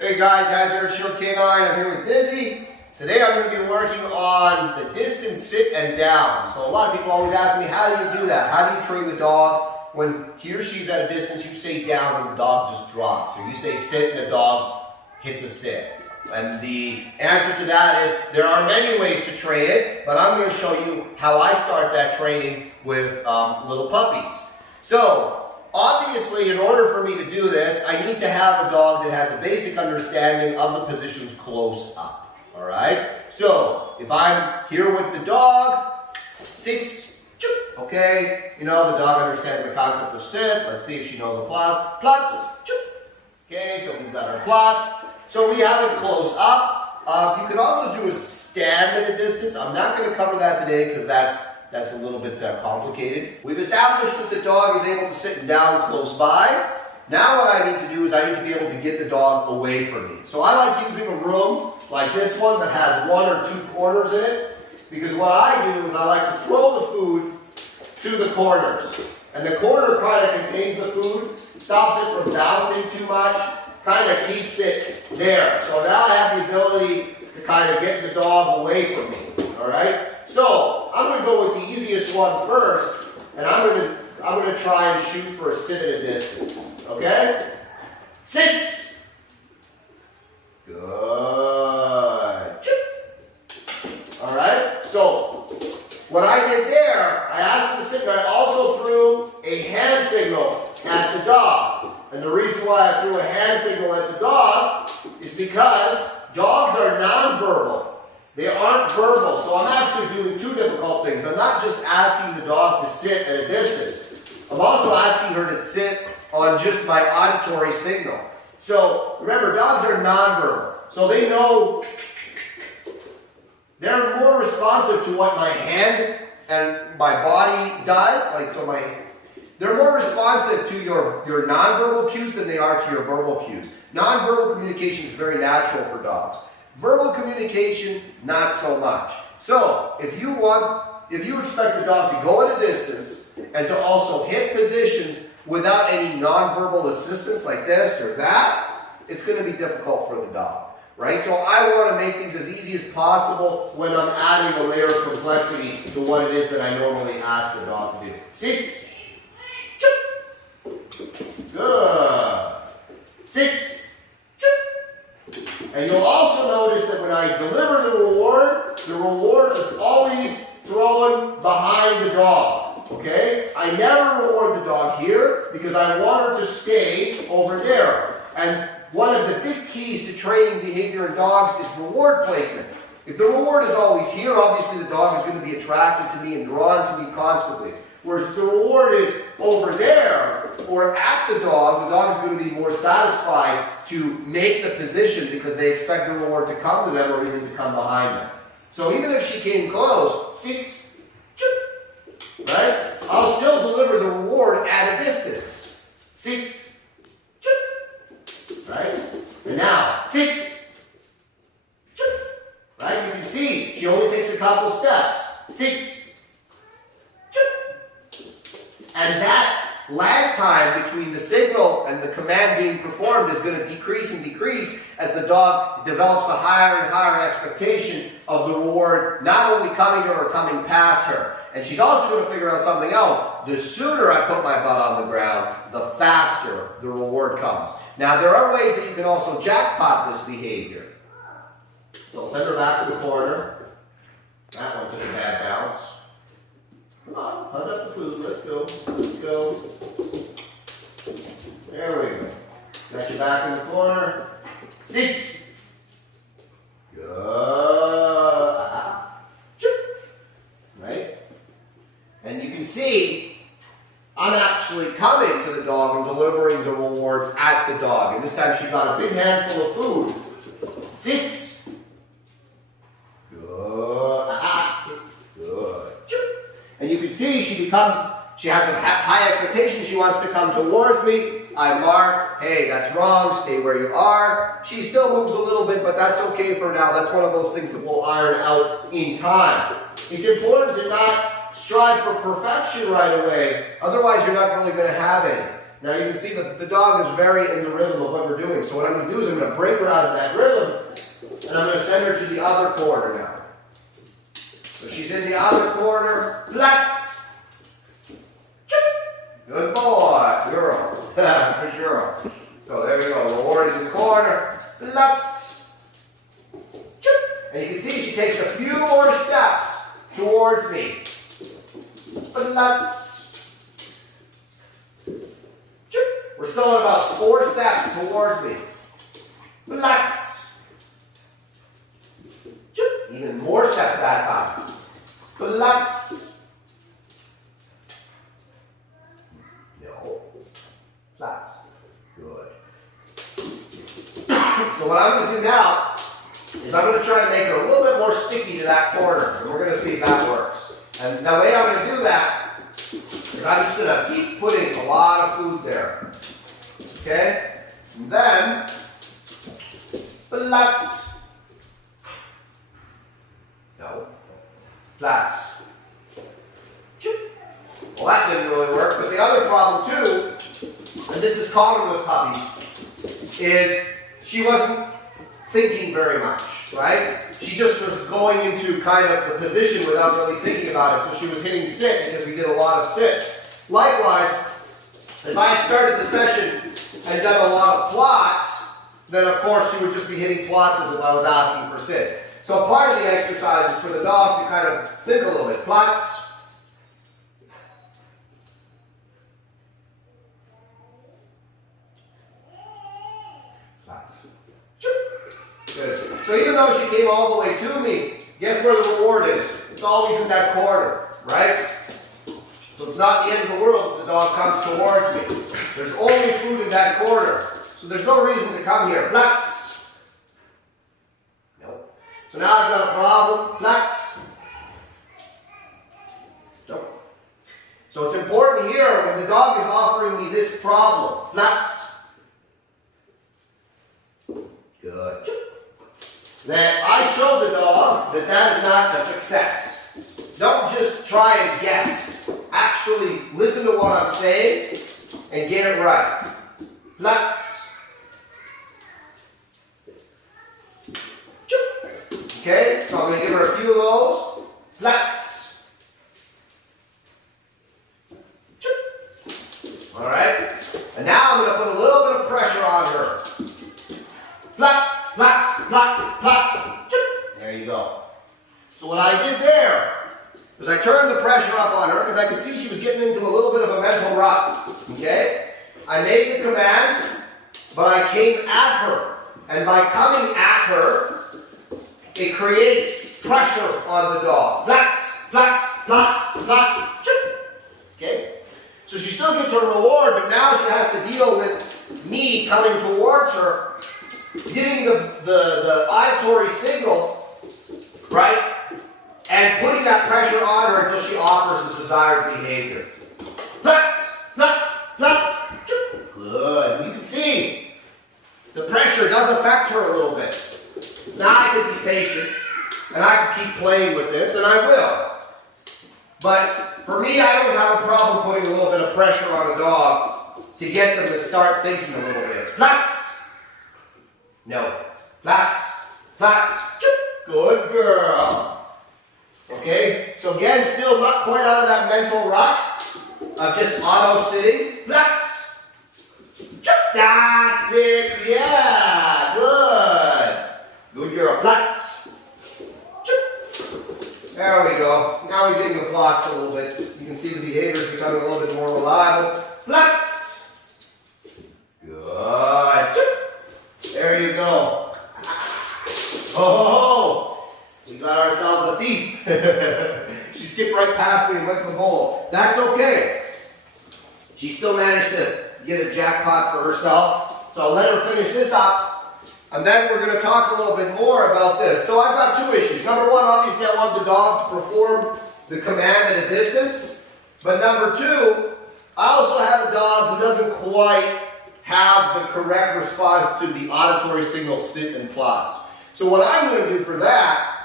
Hey guys, how's your Chill Canine? I'm here with Dizzy. Today I'm going to be working on the distance sit and down. So a lot of people always ask me, how do you do that? How do you train the dog when he or she's at a distance, you say down and the dog just drops? Or you say sit and the dog hits a sit. And the answer to that is there are many ways to train it, but I'm going to show you how I start that training with little puppies. So obviously, in order for me to do this, I need to have a dog that has a basic understanding of the positions close up. All right? So if I'm here with the dog, sits, okay? You know, the dog understands the concept of sit. Let's see if she knows a plats. Plats, okay, so we've got our plats. So we have it close up. You can also do a stand at a distance. I'm not going to cover that today because that's a little bit complicated. We've established that the dog is able to sit down close by. Now what I need to do is I need to be able to get the dog away from me. So I like using a room like this one that has 1 or 2 corners in it, because what I do is I like to throw the food to the corners. And the corner kind of contains the food, stops it from bouncing too much, kind of keeps it there. So now I have the ability to kind of get the dog away from me, all right? So I'm going to go with the easiest one first, and I'm going to try and shoot for a sit at a distance. Okay? Sits. Good. All right. So when I get there, I ask him to sit, and I also threw a hand signal at the dog. And the reason why I threw a hand signal at the dog is because dogs are nonverbal. They aren't verbal, so I'm actually doing 2 difficult things. I'm not just asking the dog to sit at a distance. I'm also asking her to sit on just my auditory signal. So remember, dogs are nonverbal. So they know they're more responsive to what my hand and my body does. They're more responsive to your nonverbal cues than they are to your verbal cues. Nonverbal communication is very natural for dogs. Verbal communication, not so much. So, if you expect the dog to go at a distance and to also hit positions without any nonverbal assistance like this or that, it's going to be difficult for the dog, right? So I want to make things as easy as possible when I'm adding a layer of complexity to what it is that I normally ask the dog to do. Sits. Good. Sits. And you'll also notice that when I deliver the reward is always thrown behind the dog, okay? I never reward the dog here because I want her to stay over there. And one of the big keys to training behavior in dogs is reward placement. If the reward is always here, obviously the dog is going to be attracted to me and drawn to me constantly. Whereas if the reward is over there or at the dog is going to be more satisfied to make the position because they expect the reward to come to them or even to come behind them. So even if she came close, sits, right? I'll still deliver the reward at a distance. Sits, right? And now, sits, right? You can see she only takes a couple steps. Sits. And that lag time between the signal and the command being performed is going to decrease and decrease as the dog develops a higher and higher expectation of the reward not only coming to her, coming past her. And she's also going to figure out something else. The sooner I put my butt on the ground, the faster the reward comes. Now, there are ways that you can also jackpot this behavior. So I'll send her back to the corner. That one took a bad bounce. Come on, hunt up the food. Let's go. Let's go. There we go. Got your back in the corner. Sits. Good. Right? And you can see I'm actually coming to the dog and delivering the reward at the dog. And this time she got a big handful of food. Sits. Good. Sits. Good. And you can see she has a high expectation. She wants to come towards me. I mark, hey, that's wrong, stay where you are. She still moves a little bit, but that's okay for now. That's one of those things that we'll iron out in time. It's important to not strive for perfection right away. Otherwise, you're not really going to have any. Now you can see the dog is very in the rhythm of what we're doing. So what I'm going to do is I'm going to break her out of that rhythm, and I'm going to send her to the other corner now. So she's in the other corner. Platz. Good boy. Girl. Good girl. So there we go. Reward in the corner. Platz. And you can see she takes a few more steps towards me. Platz. We're still at about 4 steps towards me. Platz. Even more steps that time. Platz. No. Platz. Good. So what I'm going to do now is I'm going to try to make it a little bit more sticky to that corner. And we're going to see if that works. And the way I'm going to do that is I'm just going to keep putting a lot of food there. Okay? And then, Platz. No. Platz. Well, that didn't really work. But the other problem too, and this is common with puppies, is she wasn't thinking very much, right? She just was going into kind of the position without really thinking about it. So she was hitting sit because we did a lot of sit. Likewise, if I had started the session and done a lot of plots, then of course she would just be hitting plots as if I was asking for sits. So part of the exercise is for the dog to kind of think a little bit. Plots. Good. So even though she came all the way to me, guess where the reward is? It's always in that corner, right? So it's not the end of the world if the dog comes towards me. There's only food in that corner. So there's no reason to come here. Platz. Nope. So now I've got a problem. Platz. Nope. So it's important here when the dog is offering me this problem. Platz. Good. That I show the dog that that is not a success. Don't just try and guess. Actually listen to what I'm saying and get it right. Platz. Okay, so I'm going to give her a few of those. Platz. Alright, and now I'm going to put a little bit of pressure on her. Platz, platz, platz, platz. There you go. So what I did there is I turned the pressure up on her because I could see she was getting into a little bit of a mental rut. Okay? I made the command, but I came at her. And by coming at her, it creates pressure on the dog. Platz, platz, platz, platz. Okay? So she still gets her reward, but now she has to deal with me coming towards her, giving the auditory signal, right? And putting that pressure on her until she offers the desired behavior. Platz, platz, platz. Good. You can see the pressure does affect her a little bit. Now I can be patient and I can keep playing with this, and I will. But for me, I don't have a problem putting a little bit of pressure on a dog to get them to start thinking a little bit. Platz. No. Platz. Platz. Good girl. Okay, so again, still not quite out of that mental rut of just auto-sitting. Platz. That's it. Yeah, good. Good girl. Platz. There we go. Now we're getting the plots a little bit. You can see the behavior is becoming a little bit more reliable. Platz. Good. There you go. Oh, we got ourselves a thief. She skipped right past me and went to the bowl. That's okay. She still managed to get a jackpot for herself. So I'll let her finish this up, and then we're going to talk a little bit more about this. So I've got two issues. Number one, obviously I want the dog to perform the command at a distance. But number two, I also have a dog who doesn't quite have the correct response to the auditory signal sit and plots. So what I'm going to do for that,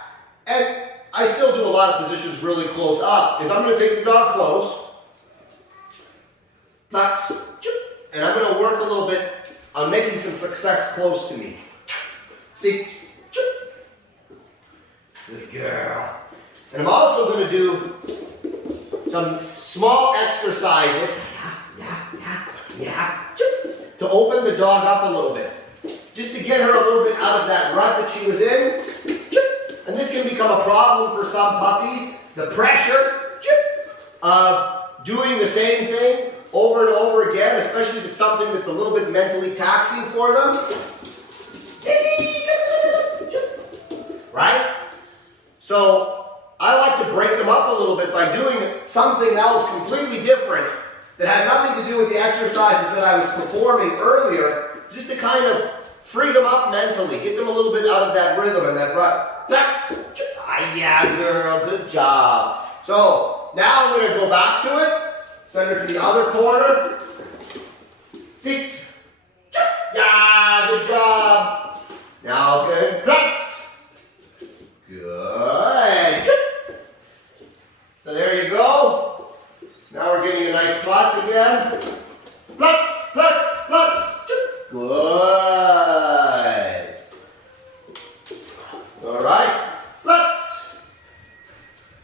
and I still do a lot of positions really close up, is I'm going to take the dog close. Plots. And I'm going to work a little bit on making some success close to me. Sits. Good girl. And I'm also going to do some small exercises to open the dog up a little bit. Just to get her a little bit out of that rut that she was in. And this can become a problem for some puppies. The pressure of doing the same thing over and over again, especially if it's something that's a little bit mentally taxing for them. Right? So I like to break them up a little bit by doing something else completely different that had nothing to do with the exercises that I was performing earlier, just to kind of free them up mentally, get them a little bit out of that rhythm and that rut. That's, yeah, girl, good job. So now I'm going to go back to it, send her to the other corner. Sits. Yeah, good job. Now good. Plus. Good. So there you go. Now we're getting a nice plots again. Plots, plots, plots. Good. All right. Plots.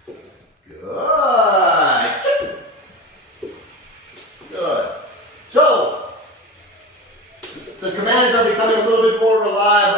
Good. Good. So the commands are becoming a little bit more reliable.